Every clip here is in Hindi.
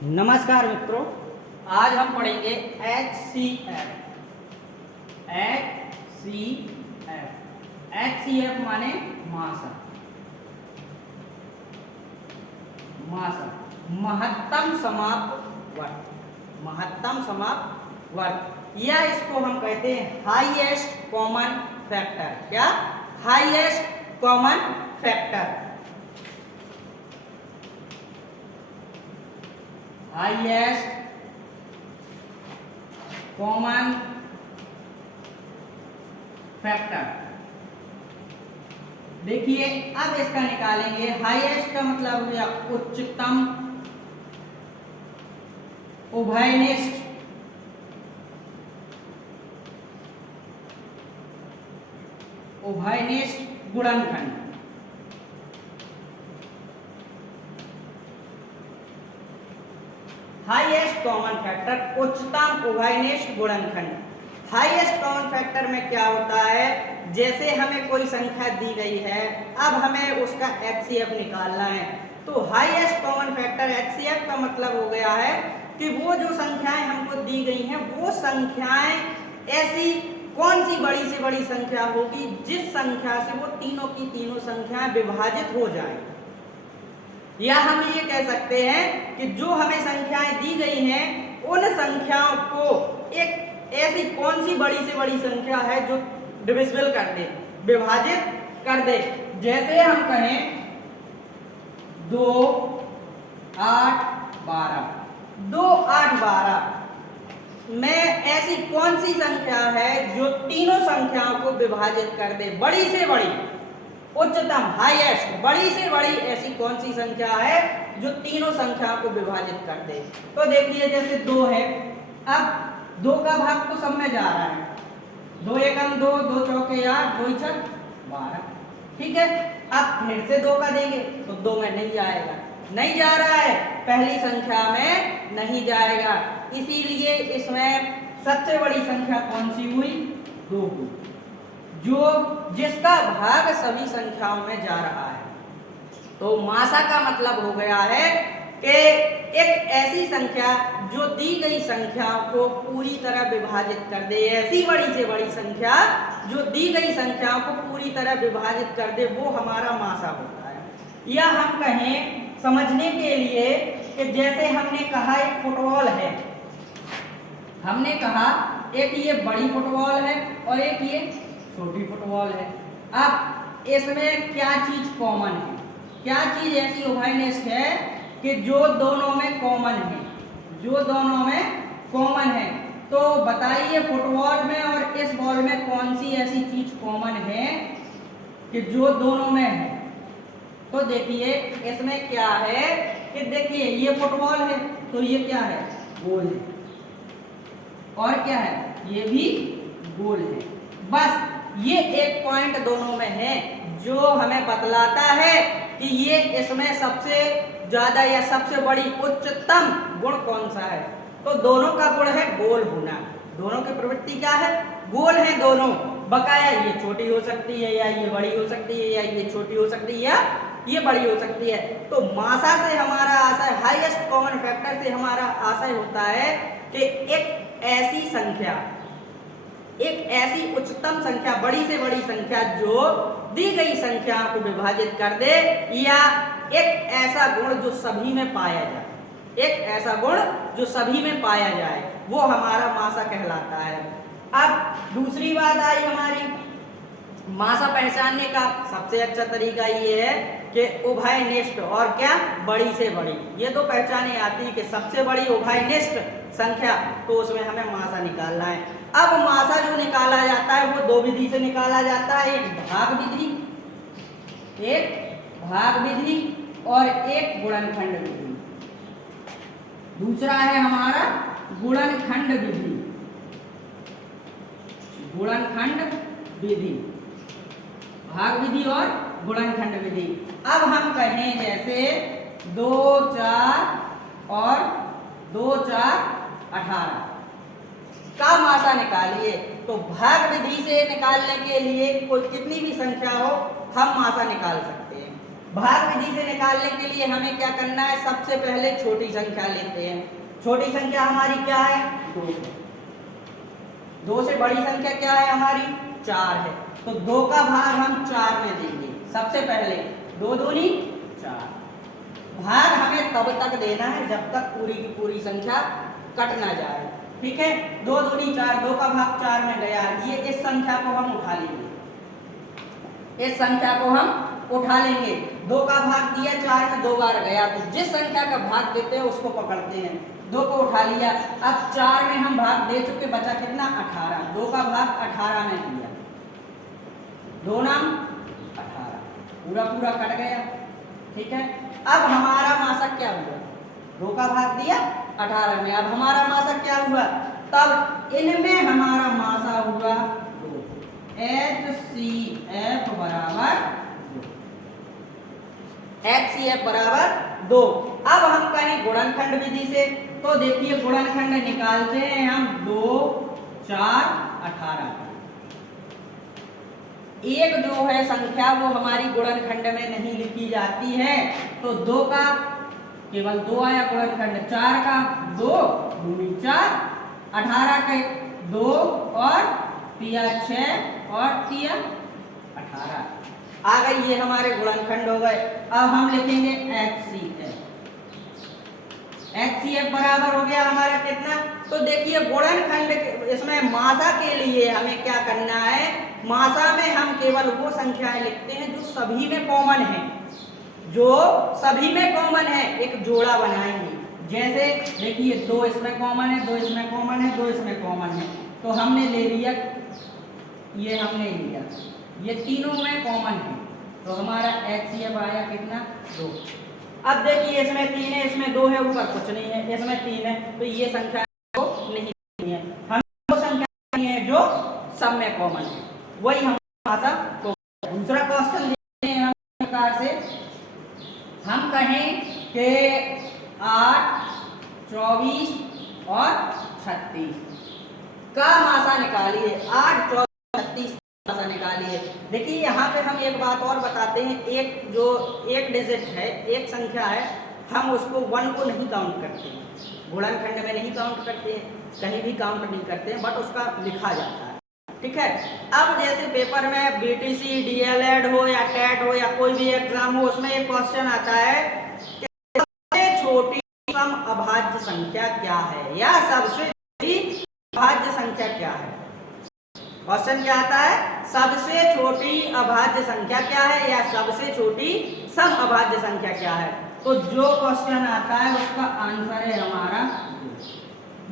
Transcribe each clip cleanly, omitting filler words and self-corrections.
नमस्कार मित्रों, आज हम पढ़ेंगे HCF। HCF माने मासा, महत्तम समाप्त वर्ग, महत्तम समाप्त वर्ग, या इसको हम कहते हैं हाईएस्ट कॉमन फैक्टर। क्या? Highest common factor, highest common factor. देखिए अब इसका निकालेंगे। हाईएस्ट का मतलब हो गया उच्चतम, उभयनिष्ठ, उभयनिष्ठ गुणनखंड। हाईएस्ट कॉमन फैक्टर, उच्चतम उभयनिष्ठ गुणनखंड। हाईएस्ट कॉमन फैक्टर में क्या होता है, जैसे हमें कोई संख्या दी गई है, अब हमें उसका HCF निकालना है। तो हाईएस्ट कॉमन फैक्टर HCF का मतलब हो गया है कि वो जो संख्याएं हमको दी गई हैं, वो संख्याएं ऐसी कौन सी बड़ी से बड़ी संख्या होगी जिस संख्या से वो तीनों की तीनों संख्याएं विभाजित हो जाएं। या हम ये कह सकते हैं कि जो हमें संख्याएं दी गई हैं, उन संख्याओं को एक ऐसी कौन सी बड़ी से बड़ी संख्या है जो डिविजिबल कर दे, विभाजित कर दे। जैसे हम कहें 2, 8, 12, 2, 8, 12 में ऐसी कौन सी संख्या है जो तीनों संख्याओं को विभाजित कर दे, बड़ी से बड़ी, उच्चतम, हाईएस्ट, बड़ी से बड़ी ऐसी कौन सी संख्या है जो तीनों संख्याओं को विभाजित कर दे। तो देखिए जैसे 2 है, अब 2 का भाग तो सब में जा रहा है, 2 एकम 2, 2 चौके 8, 2 छक 12, ठीक है। अब फिर से 2 का देंगे तो 2 में नहीं जाएगा, नहीं जा रहा है, पहली संख्या में नहीं जाएगा, इसीलिए इसमें सबसे बड़ी संख्या कौन सी हुई? 2 हुई, जो जिसका भाग सभी संख्याओं में जा रहा है। तो मासा का मतलब हो गया है कि एक ऐसी संख्या जो दी गई संख्याओं को पूरी तरह विभाजित कर दे, ऐसी बड़ी से बड़ी संख्या जो दी गई संख्याओं को पूरी तरह विभाजित कर दे, वो हमारा मासा होता है। या हम कहें समझने के लिए कि जैसे हमने कहा एक फुटबॉल है, हमने कहा एक ये बड़ी फुटबॉल है और एक ये छोटी फुटबॉल है। अब इसमें क्या चीज कॉमन है, क्या चीज ऐसी उभयनिष्ठ है कि जो दोनों में कॉमन है, जो दोनों में कॉमन है। तो बताइए फुटबॉल में और इस बॉल में कौन सी ऐसी चीज कॉमन है कि जो दोनों में है। तो देखिए इसमें क्या है कि देखिए ये फुटबॉल है तो ये क्या है, गोल है, और क्या है, ये भी गोल है। बस ये एक पॉइंट दोनों में है जो हमें बतलाता है कि ये इसमें सबसे ज्यादा या सबसे बड़ी उच्चतम गुण कौन सा है। तो दोनों का गुण है गोल होना, दोनों की प्रवृत्ति क्या है, गोल है दोनों। बकाया ये छोटी हो सकती है या ये बड़ी हो सकती है, या ये छोटी हो सकती है या ये बड़ी हो सकती है। तो मासा से हमारा आशय, हाईएस्ट कॉमन फैक्टर से हमारा आशय होता है कि एक ऐसी संख्या, एक ऐसी उच्चतम संख्या, बड़ी से बड़ी संख्या जो दी गई संख्या को विभाजित कर दे, या एक ऐसा गुण जो सभी में पाया जाए, एक ऐसा गुण जो सभी में पाया जाए, वो हमारा मासा कहलाता है। अब दूसरी बात आई हमारी, मासा पहचानने का सबसे अच्छा तरीका ये है कि उभयनिष्ठ और क्या, बड़ी से बड़ी। ये तो पहचाने आती है कि सबसे बड़ी उभयनिष्ठ संख्या, तो उसमें हमें मासा निकालना है। अब मासा जो निकाला जाता है वो 2 विधि से निकाला जाता है, एक भाग विधि, एक भाग विधि और एक गुणनखंड विधि। दूसरा है हमारा गुणनखंड विधि, गुणनखंड विधि, भाग विधि और गुणनखंड विधि। अब हम कहें जैसे 2, 4 और 2, 4, 18 का मासा निकालिए। तो भाग विधि से निकालने के लिए कोई कितनी भी संख्या हो हम मासा निकाल सकते हैं। भाग विधि से निकालने के लिए हमें क्या करना है, सबसे पहले छोटी संख्या लेते हैं। छोटी संख्या हमारी क्या है, 2 है। 2 से बड़ी संख्या क्या है हमारी, 4 है। तो 2 का भाग हम 4 में देंगे। सबसे पहले 2 दूनी 4। भाग हमें तब तक देना है जब तक पूरी की पूरी संख्या कट ना जाए। ठीक है, 2 दूनी 4, 2 का भाग 4 में गया। ये इस संख्या को हम उठा लेंगे, इस संख्या को हम उठा लेंगे। 2 का भाग दिया 4 में 2 बार गया, तो जिस संख्या का भाग देते हैं उसको पकड़ते हैं। 2 को उठा लिया, अब 4 में हम भाग दे चुके, बचा कितना, 18। 2 का भाग 18 में दिया, 2 नाम 18, पूरा पूरा कट गया। ठीक है, अब हमारा मासक क्या हुआ, 2 का भाग दिया 18 में, अब हमारा मासक क्या हुआ, तब इनमें हमारा मासा हुआ 2। HCF बराबर 2, HCF बराबर 2। अब हम कहें गुणनखंड विधि से, तो देखिए गुणनखंड निकालते हैं हम, 2 4 18। एक जो है संख्या वो हमारी गुणनखंड में नहीं लिखी जाती है, तो 2 का केवल 2 आया गुणनखंड, 4 का 2 दूनी 4, 18 के 2 और 6 और 18 आ गई, ये हमारे गुणनखंड हो गए। अब हम लिखेंगे HCF। HCF बराबर हो गया हमारा कितना, तो देखिए गुणनखंड इसमें मासा के लिए हमें क्या करना है, मासा में हम केवल वो संख्याएं लिखते हैं जो सभी में कॉमन है, जो सभी में कॉमन है। एक जोड़ा बनाएंगे, जैसे देखिए 2 इसमें कॉमन है, 2 इसमें कॉमन है, 2 इसमें कॉमन है, तो हमने ले लिया, ये हमने लिया, ये तीनों में कॉमन है, तो हमारा HCF आया कितना, 2। अब देखिए इसमें 3 है, इसमें 2 है, ऊपर कुछ नहीं है, इसमें 3 है, तो ये संख्या को नहीं है। हम वो संख्या है जो सब में कॉमन है, वही हम भाषा को। दूसरा क्वेश्चन देखते हैं हम प्रकार से, हम कहें कि 8 24 और 36 का मासा निकालिए। 8 24 36 मासा निकालिए। देखिए यहाँ पे हम एक बात और बताते हैं, एक जो एक डिजिट है, एक संख्या है, हम उसको 1 को नहीं काउंट करते हैं, गुणनखंड में नहीं काउंट करते हैं, कहीं भी काउंट नहीं करते हैं, बट उसका लिखा जाता है। ठीक है, अब जैसे पेपर में BTC DLED हो या टेट हो या कोई भी एग्जाम हो, उसमें एक क्वेश्चन आता है कि सबसे छोटी सम अभाज्य संख्या क्या है, या सबसे छोटी अभाज्य संख्या क्या है। क्वेश्चन क्या आता है, सबसे छोटी अभाज्य संख्या क्या है, या सबसे छोटी सम अभाज्य संख्या क्या है। तो जो क्वेश्चन आता है उसका आंसर है हमारा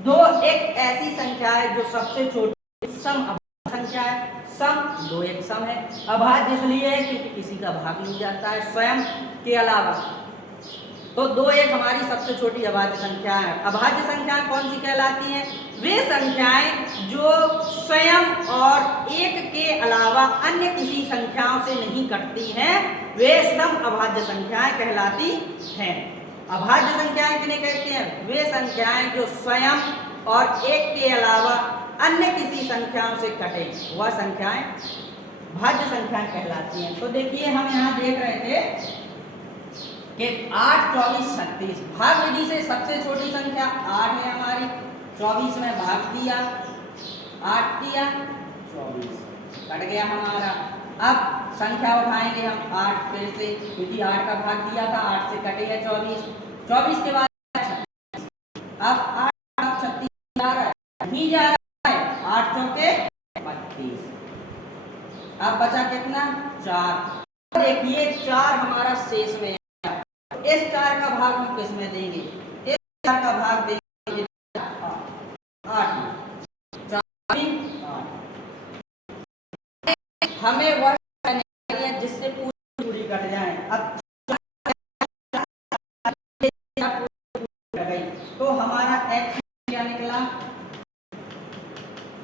2। एक ऐसी संख्या है जो सबसे छोटी सम संख्या है। सम 2 एक सम है, अभाज्य इसलिए है क्योंकि किसी का भाग नहीं जाता है स्वयं के अलावा, तो 2 एक हमारी सबसे छोटी अभाज्य संख्या है। अभाज्य संख्याएं कौन सी कहलाती हैं, वे संख्याएं जो स्वयं और 1 के अलावा अन्य किसी संख्याओं से नहीं कटती हैं, वे सम अभाज्य संख्याएं कहलाती हैं। अभाज्य संख्याएं किन्हें कहते हैं, वे संख्याएं जो स्वयं और 1 के अलावा अन्य किसी संख्याओं से कटे, वह संख्याएं भाज्य संख्याएं कहलाती हैं। तो देखिए हम यहाँ देख रहे थे कि 8 24 36 भाग विधि से सबसे छोटी संख्या 8 है हमारी, 24 में भाग दिया, 8 दिया 24 कट गया हमारा। अब संख्या उठाएंगे हम 8 फिर से, क्योंकि 8 का भाग दिया था, 8 से कटेगा 24, 24 के बाद 36, अब 8 36 जा रहा है, नहीं जा रहा है, 8 चौके 32, अब बचा कितना 4। देखिए 4 हमारा शेष में, इस 4 का भाग हम किस में देंगे, इस 4 का भाग देंगे 8 में, 4 हमें वह जिससे पूरी कट जाए। अब तो हमारा x क्या निकला,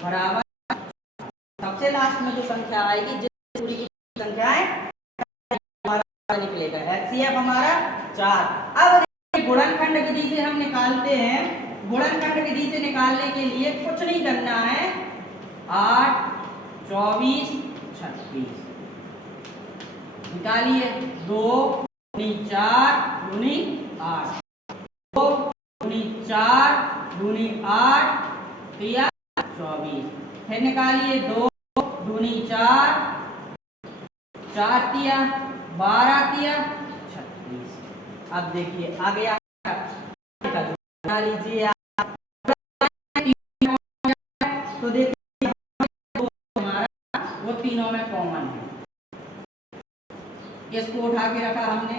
बराबर सबसे लास्ट में जो संख्या आएगी, जिस पूरी की संख्या है हमारा निकलेगा HCF हमारा 4। अब गुणनखंड विधि से हम निकालते हैं, गुणनखंड विधि से निकालने के लिए कुछ नहीं करना है, 8 24 36 निकालिए 2 दूनी 4 दूनी 8, 2 दूनी 4 दूनी 8 तिया 24। फिर निकालिए 2 दूनी 4 4 तिया 12 तिया 36। अब देखिए आ गया, बना लीजिए आप। तो देखिए हमारा वो तीनों में कॉमन है, इसको उठा के रखा हमने।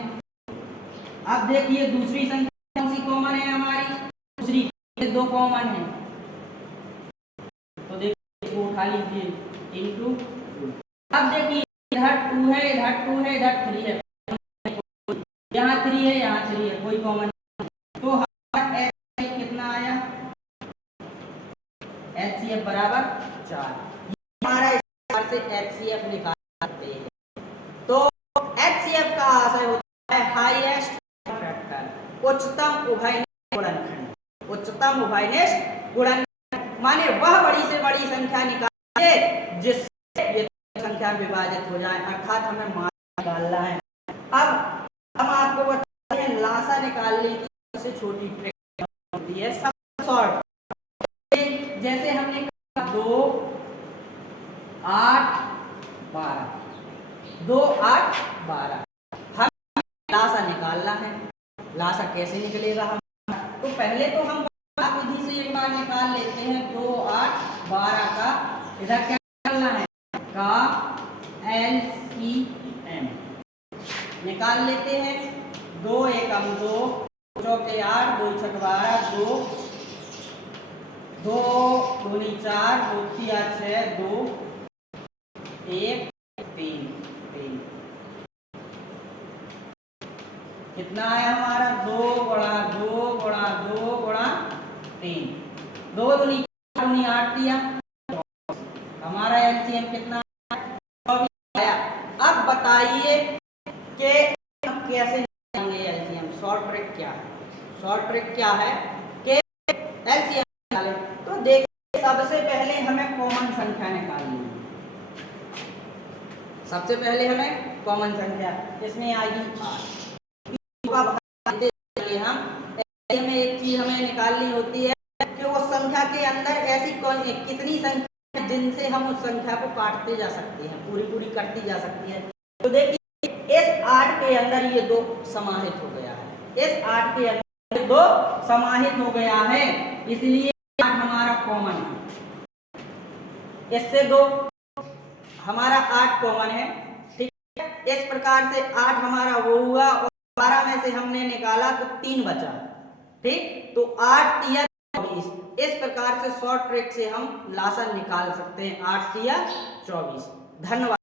अब देखिए दूसरी संख्या कौन सी कॉमन है हमारी, दूसरी 2 कॉमन है, तो देखिए इसको उठा लीजिए इनटू 2। अब देखिए इधर 2 है, इधर 2 है, इधर 3 है, यहाँ 3 है, यहाँ 3 है, कोई कॉमन नहीं। तो हमारा HCF कितना आया, HCF बराबर 4। हमारा इस प्रकार से HCF निकाल सकते हैं। तो HCF का आशय होता है हाईएस्ट फैक्टर, उच्चतम उभयनिष्ठ गुणनखंड। उच्चतम उभयनिष्ठ गुणनखंड माने वह बड़ी से बड़ी संख्या निकालिए जिससे ये संख्या विभाजित हो जाए, अर्थात हमें मान निकालना है। अब हम आपको बताते हैं लासा निकालने की सबसे छोटी ट्रिक होती है, सबसे शॉर्ट। जैसे हमने कहा 2 8 12, 2 8 12, हम लासा निकालना है। लासा कैसे निकलेगा हम, तो पहले तो हम विधि से एक बार निकाल लेते हैं 2 8 12 का, इधर क्या निकालना है का LCM निकाल लेते हैं। 2 एकम 2, 2 चौके 8, 2 छक 12, 2 2 दूनी 4, 2 तिया 6, 2 1 3 3। कितना आया हमारा 2 गुणा 2 गुणा 2 गुणा 3, 2 दूनी 4 दूनी 8 तिया, हमारा एलसीएम कितना आया। अब बताइए कि हम कैसे निकालेंगे एलसीएम, शॉर्ट ट्रिक क्या है। शॉर्ट ट्रिक क्या है कि एलसीएम निकालें, तो देखिए सबसे पहले हमें कॉमन संख्या निकालनी है। सबसे पहले हमें कॉमन संख्या किसमें आएगी 8। हम एलसीएम में एक चीज हमें निकालनी होती है कि उस संख्या के अंदर ऐसी कितनी संख्या जिनसे हम उस संख्या को काटते जा सकते हैं, पूरी पूरी काटती जा सकती है। तो देखिए इस 8 के अंदर ये 2 समाहित हो गया है, इस 8 के अंदर 2 समाहित हो गया है, इसलिए 8 हमारा कॉमन है। इससे 2 हमारा 8 कॉमन है, ठीक है। इस प्रकार से 8 हमारा वो हुआ और 12 में से हमने निकाला तो 3 बचा, ठीक। तो 8 तिया 24। इस प्रकार से शॉर्ट ट्रिक से हम लासा निकाल सकते हैं 8 तिया 24। धन्यवाद।